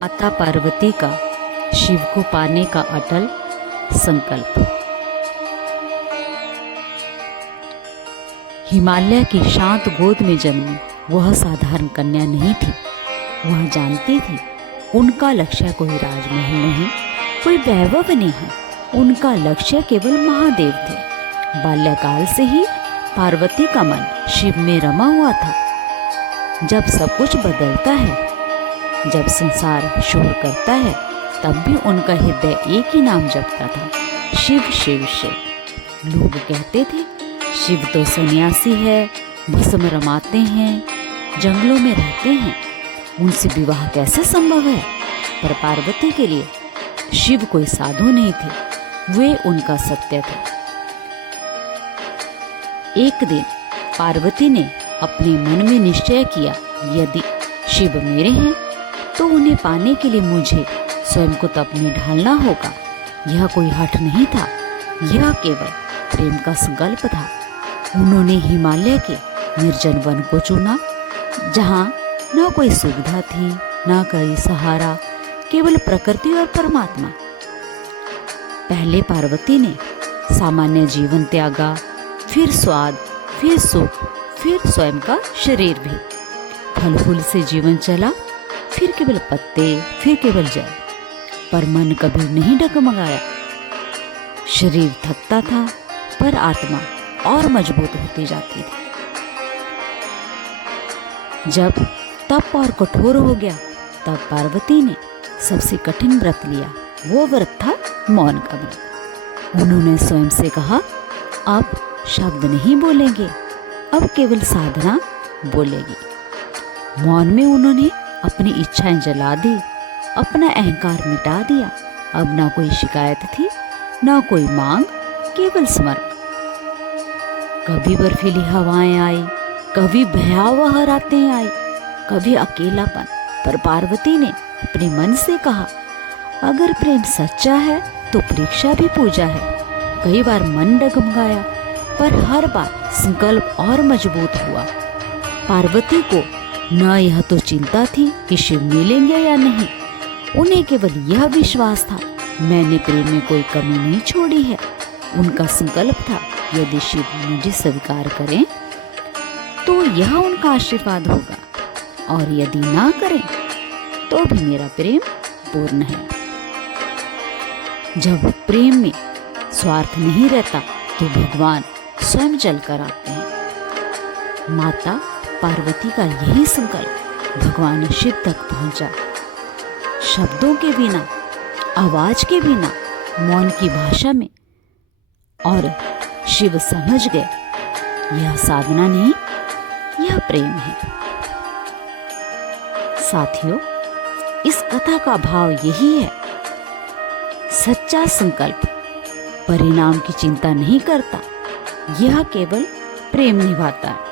माता पार्वती का शिव को पाने का अटल संकल्प। हिमालय की शांत गोद में जन्मी वह साधारण कन्या नहीं थी। वह जानती थी उनका लक्ष्य कोई राजमहल नहीं, कोई वैभव नहीं। उनका लक्ष्य केवल महादेव थे। बाल्यकाल से ही पार्वती का मन शिव में रमा हुआ था। जब सब कुछ बदलता है, जब संसार शोर करता है, तब भी उनका हृदय एक ही नाम जपता था, शिव शिव शिव। लोग कहते थे शिव तो सन्यासी है, भस्म रमाते हैं, जंगलों में रहते हैं, उनसे विवाह कैसे संभव है। पर पार्वती के लिए शिव कोई साधु नहीं थे, वे उनका सत्य थे। एक दिन पार्वती ने अपने मन में निश्चय किया, यदि शिव मेरे हैं तो उन्हें पाने के लिए मुझे स्वयं को तप में ढालना होगा। यह कोई हठ नहीं था, यह केवल प्रेम का संकल्प था। उन्होंने हिमालय के निर्जन वन को चुना, जहाँ न कोई सुविधा थी, न कोई सहारा, केवल प्रकृति और परमात्मा। पहले पार्वती ने सामान्य जीवन त्यागा, फिर स्वाद, फिर सुख, फिर स्वयं का शरीर भी। फल फूल से जीवन चला, फिर केवल पत्ते, फिर केवल जल, पर मन कभी नहीं डगमगाया। शरीर थकता था, पर आत्मा और मजबूत होती जाती थी। जब तप और कठोर हो गया, तब पार्वती ने सबसे कठिन व्रत लिया। वो व्रत था मौन का व्रत। उन्होंने स्वयं से कहा, अब शब्द नहीं बोलेंगे, अब केवल साधना बोलेगी। मौन में उन्होंने अपनी इच्छाएं जला दी, अपना अहंकार मिटा दिया। अब ना कोई शिकायत थी, ना कोई मांग, केवल समर्पण। कभी बर्फीली हवाएं आई, कभी भयावह रातें आई, कभी अकेलापन। पर पार्वती ने अपने मन से कहा, अगर प्रेम सच्चा है तो परीक्षा भी पूजा है। कई बार मन डगमगाया, पर हर बार संकल्प और मजबूत हुआ। पार्वती को न यह तो चिंता थी कि शिव मिलेंगे या नहीं, उन्हें केवल यह विश्वास था, मैंने प्रेम में कोई कमी नहीं छोड़ी है। उनका संकल्प था, यदि शिव मुझे स्वीकार करें तो यह उनका आशीर्वाद होगा, और यदि ना करें तो भी मेरा प्रेम पूर्ण है। जब प्रेम में स्वार्थ नहीं रहता तो भगवान स्वयं चल कर आते हैं। माता पार्वती का यही संकल्प भगवान शिव तक पहुंचा। शब्दों के बिना, आवाज के बिना, मौन की भाषा में, और शिव समझ गए, यह साधना नहीं, यह प्रेम है। साथियों, इस कथा का भाव यही है, सच्चा संकल्प परिणाम की चिंता नहीं करता, यह केवल प्रेम निभाता है।